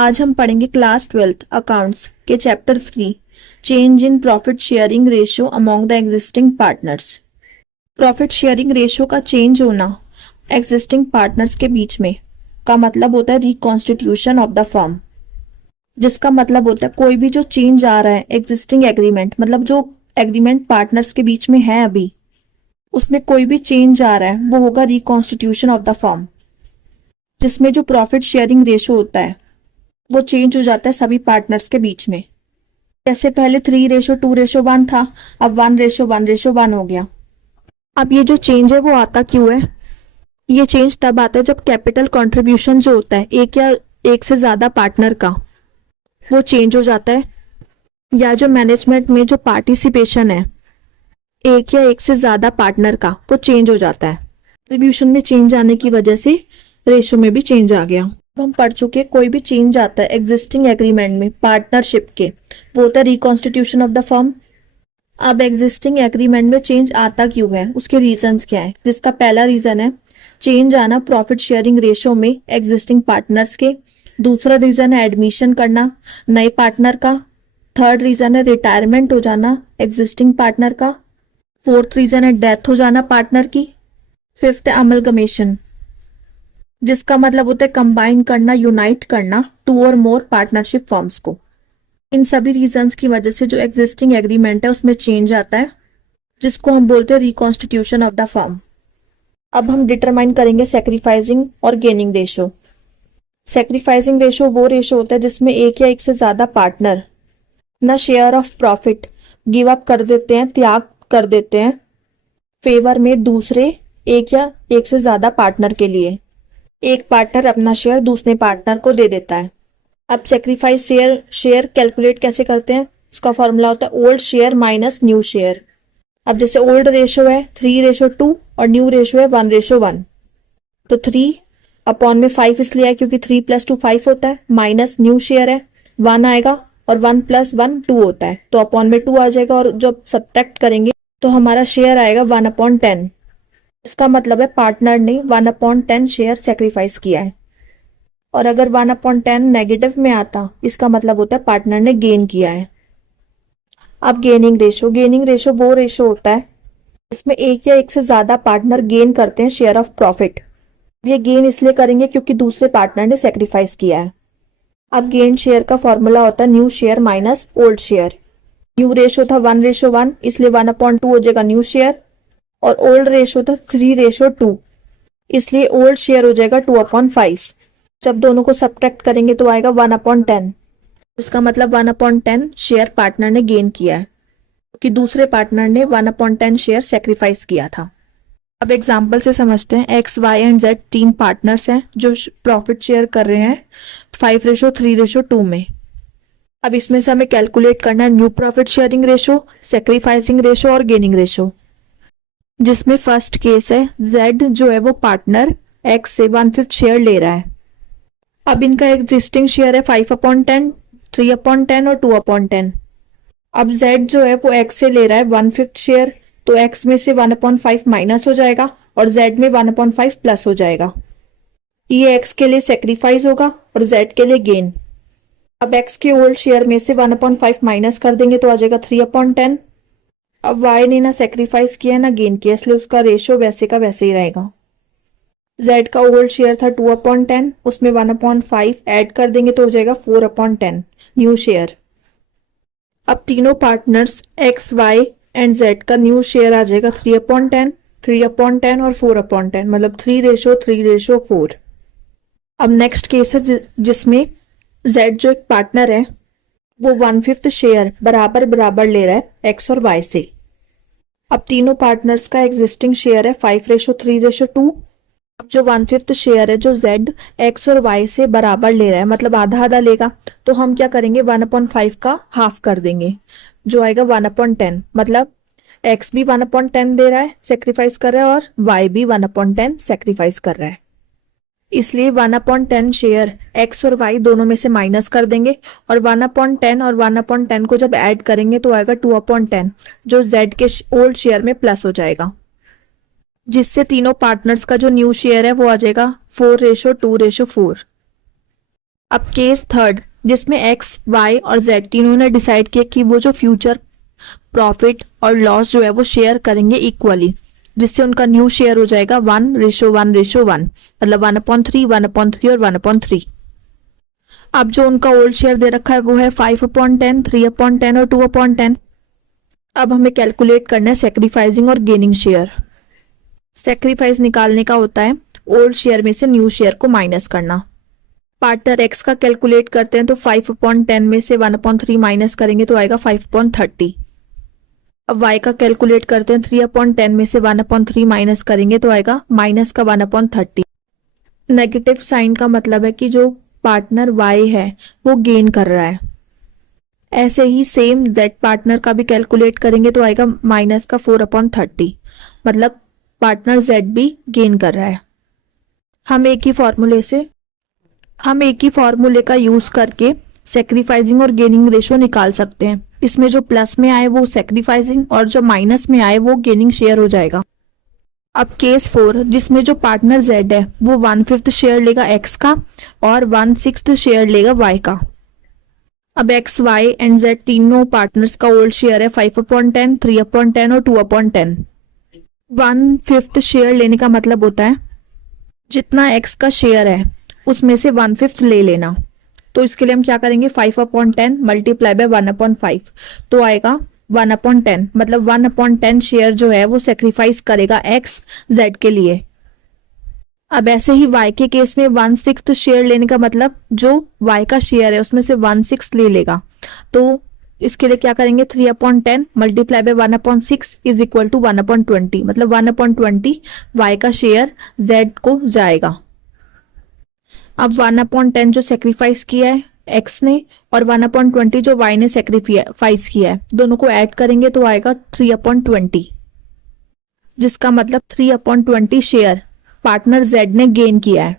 आज हम पढ़ेंगे क्लास 12th अकाउंट्स के chapter 3 change in profit sharing ratio among the existing partners. Profit sharing ratio का change होना एग्जिस्टिंग पार्टनर्स के बीच में का मतलब होता है रिकॉन्स्टिट्यूशन ऑफ द फर्म, जिसका मतलब होता है कोई भी जो चेंज आ रहा है एग्जिस्टिंग एग्रीमेंट, मतलब जो एग्रीमेंट पार्टनर्स के बीच में है अभी, उसमें कोई भी चेंज आ रहा है वो होगा रिकॉन्स्टिट्यूशन ऑफ द फर्म, जिसमें जो प्रॉफिट शेयरिंग रेशियो होता है वो चेंज हो जाता है सभी पार्टनर्स के बीच में। जैसे पहले 3:2:1 था, अब 1:1:1 हो गया। अब ये जो चेंज है वो आता क्यों है? ये चेंज तब आता है जब कैपिटल कंट्रीब्यूशन जो होता है एक या एक से ज्यादा पार्टनर का, वो चेंज हो जाता है, या जो मैनेजमेंट में जो पार्टिसिपेशन है एक या एक से ज्यादा पार्टनर का, वो चेंज हो जाता है। कंट्रीब्यूशन में चेंज आने की वजह से रेशो में भी चेंज आ गया। हम पढ़ चुके कोई भी चेंज आता है एग्जिस्टिंग एग्रीमेंट में पार्टनरशिप के, वो होता है रिकॉन्स्टिट्यूशन ऑफ द फर्म। अब एग्जिस्टिंग एग्रीमेंट में चेंज आता क्यों है, उसके रीजंस क्या है? जिसका पहला रीजन है चेंज आना प्रॉफिट शेयरिंग रेशो में एग्जिस्टिंग पार्टनर्स के। दूसरा रीजन है एडमिशन करना नए पार्टनर का। थर्ड रीजन है रिटायरमेंट हो जाना एग्जिस्टिंग पार्टनर का। फोर्थ रीजन है डेथ हो जाना पार्टनर की। फिफ्थ है अमलगमेशन, जिसका मतलब होता है कंबाइन करना, यूनाइट करना टू और मोर पार्टनरशिप फॉर्म्स को। इन सभी रीजंस की वजह से जो एग्जिस्टिंग एग्रीमेंट है उसमें चेंज आता है, जिसको हम बोलते हैं रिकॉन्स्टिट्यूशन ऑफ द फर्म। अब हम डिटरमाइन करेंगे सैक्रिफाइसिंग और गेनिंग रेशो। सैक्रिफाइसिंग रेशो वो रेशो होता है जिसमें एक या एक से ज्यादा पार्टनर अपना share of profit give up कर देते हैं, त्याग कर देते हैं फेवर में दूसरे एक या एक से ज्यादा पार्टनर के लिए। एक पार्टनर अपना शेयर दूसरे पार्टनर को दे देता है। अब सेक्रीफाइस शेयर कैलकुलेट कैसे करते हैं? उसका फॉर्मूला होता है old share minus new share. अब जैसे ओल्ड रेशो है 3:2 और न्यू रेशो है 1:1, तो 3/5 इसलिए है क्योंकि 3 + 2 5 होता है, माइनस न्यू शेयर है 1 आएगा और 1 + 1 2 होता है, तो अपॉन में 2 आ जाएगा, और जब सब्ट्रैक्ट करेंगे तो हमारा शेयर आएगा 1/10। इसका मतलब है पार्टनर ने 1/10 शेयर सेक्रीफाइस किया है। और अगर 1/10 नेगेटिव में आता, इसका मतलब होता है पार्टनर ने गेन किया है। अब गेनिंग रेशो वो रेशो होता है इसमें एक या एक से ज्यादा पार्टनर गेन करते हैं शेयर ऑफ प्रॉफिट। ये गेन इसलिए करेंगे क्योंकि दूसरे पार्टनर ने सेक्रीफाइस किया है। अब गेन शेयर का फॉर्मूला होता है new share minus old share. New ratio था 1:1, इसलिए 1/2 हो जाएगा न्यू शेयर, और ओल्ड रेशो था 3:2, इसलिए ओल्ड शेयर हो जाएगा 2/5। जब दोनों को सब्ट्रैक्ट करेंगे तो आएगा 1/10। इसका मतलब 1/10 शेयर पार्टनर ने गेन किया है कि दूसरे पार्टनर ने 1/10 शेयर सेक्रीफाइस किया था। अब एग्जाम्पल से समझते हैं। X, Y and Z 3 partners हैं जो प्रॉफिट शेयर कर रहे हैं 5:3:2 में। अब इसमें से हमें कैलकुलेट करना है new profit sharing ratio, sacrificing ratio और गेनिंग रेशो। जिसमें फर्स्ट केस है जेड जो है वो पार्टनर एक्स से 1/5 शेयर ले रहा है। अब इनका एग्जिस्टिंग शेयर है 5/10, 3/10 और 2/10। अब जेड जो है वो एक्स से ले रहा है 1/5 शेयर, तो एक्स में से 1/5 माइनस हो जाएगा और जेड में 1/5 प्लस हो जाएगा। ये एक्स के लिए सेक्रीफाइस होगा और जेड के लिए गेन। अब एक्स के ओल्ड शेयर में से 1/5 माइनस कर देंगे तो आ जाएगा 3/10। अब वाई ने ना सेक्रीफाइस किया ना गेन किया, इसलिए उसका रेशो वैसे का वैसे ही रहेगा। जेड का ओल्ड शेयर था 2/10, उसमें 1/5 ऐड कर देंगे तो हो जाएगा 4/10 न्यू शेयर। अब तीनों partners X, Y and Z का न्यू शेयर आ जाएगा 3/10, 3/10 और 4/10, मतलब 3:3:4। अब नेक्स्ट केस है जिसमें जेड जो एक पार्टनर है वो 1/5 शेयर बराबर बराबर ले रहा है एक्स और वाई से। अब तीनों पार्टनर्स का एग्जिस्टिंग शेयर है 5:3:2। अब जो 1/5 शेयर है जो जेड एक्स और वाई से बराबर ले रहा है, मतलब आधा आधा लेगा, तो हम क्या करेंगे 1/5 का हाफ कर देंगे, जो आएगा 1/10। मतलब एक्स भी 1/10 दे रहा है, सेक्रीफाइस कर रहा है, और वाई भी 1/10 सेक्रीफाइस कर रहा है। इसलिए 1/10 शेयर एक्स और वाई दोनों में से माइनस कर देंगे, और 1/10 और 1/10 को जब ऐड करेंगे तो आएगा 2/10, जो जेड के ओल्ड शेयर में प्लस हो जाएगा, जिससे तीनों पार्टनर्स का जो न्यू शेयर है वो आ जाएगा 4:2:4। अब केस थर्ड, जिसमें एक्स, वाई और जेड तीनों ने डिसाइड किया कि वो जो फ्यूचर प्रॉफिट और लॉस जो है वो शेयर करेंगे इक्वली, जिससे उनका न्यू शेयर हो जाएगा 1:1:1, मतलब 1/3, 1/3 और 1/3। अब जो उनका ओल्ड शेयर दे रखा है वो है 5/10, 3/10 और 2/10। अब हमें कैलकुलेट करना है सेक्रीफाइसिंग और गेनिंग शेयर। सेक्रीफाइस निकालने का होता है ओल्ड शेयर में से न्यू शेयर को माइनस करना। पार्टनर एक्स का कैलकुलेट करते हैं तो 5/10 में से 1/3 माइनस करेंगे तो आएगा 5/30। अब वाई का कैलकुलेट करते हैं 3/10 में से 1/3 माइनस करेंगे तो आएगा माइनस का 1/30। नेगेटिव साइन का मतलब है कि जो पार्टनर वाई है वो गेन कर रहा है। ऐसे ही सेम जेड पार्टनर का भी कैलकुलेट करेंगे तो आएगा माइनस का 4/30, मतलब पार्टनर जेड भी गेन कर रहा है। हम एक ही फॉर्मूले का यूज करके सेक्रीफाइसिंग और गेनिंग रेशियो निकाल सकते हैं। इसमें जो प्लस में आए वो सेक्रीफाइसिंग और जो माइनस में आए वो गेनिंग शेयर हो जाएगा। अब केस 4, जिसमें जो पार्टनर जेड है वो 1/5 शेयर लेगा एक्स का और 1/6 शेयर लेगा वाई का। अब एक्स, वाई एंड जेड तीनों पार्टनर्स का ओल्ड शेयर है 5/10, 3/10 और 2/10। 1/5 शेयर लेने का मतलब होता है जितना एक्स का शेयर है उसमें से 1/5 ले लेना। तो इसके लिए हम क्या करेंगे, 5/10 मल्टीप्लाई बाय 1/5 तो आएगा 1/10, मतलब 1/10 शेयर जो है वो सेक्रीफाइस करेगा एक्स जेड के लिए। अब ऐसे ही y के केस में 1/6 शेयर लेने का मतलब जो y का शेयर है उसमें से 1/6 ले लेगा। तो इसके लिए क्या करेंगे, 3/10 multiply by 1/6 is equal to 1/20, मतलब 1/20 y का शेयर z को जाएगा। अब 1/10 जो सेक्रीफाइस किया है x ने और 1/20 जो y ने सेक्रीफाइस किया है, दोनों को ऐड करेंगे तो आएगा 3/20, जिसका मतलब 3/20 शेयर पार्टनर Z ने गेन किया है।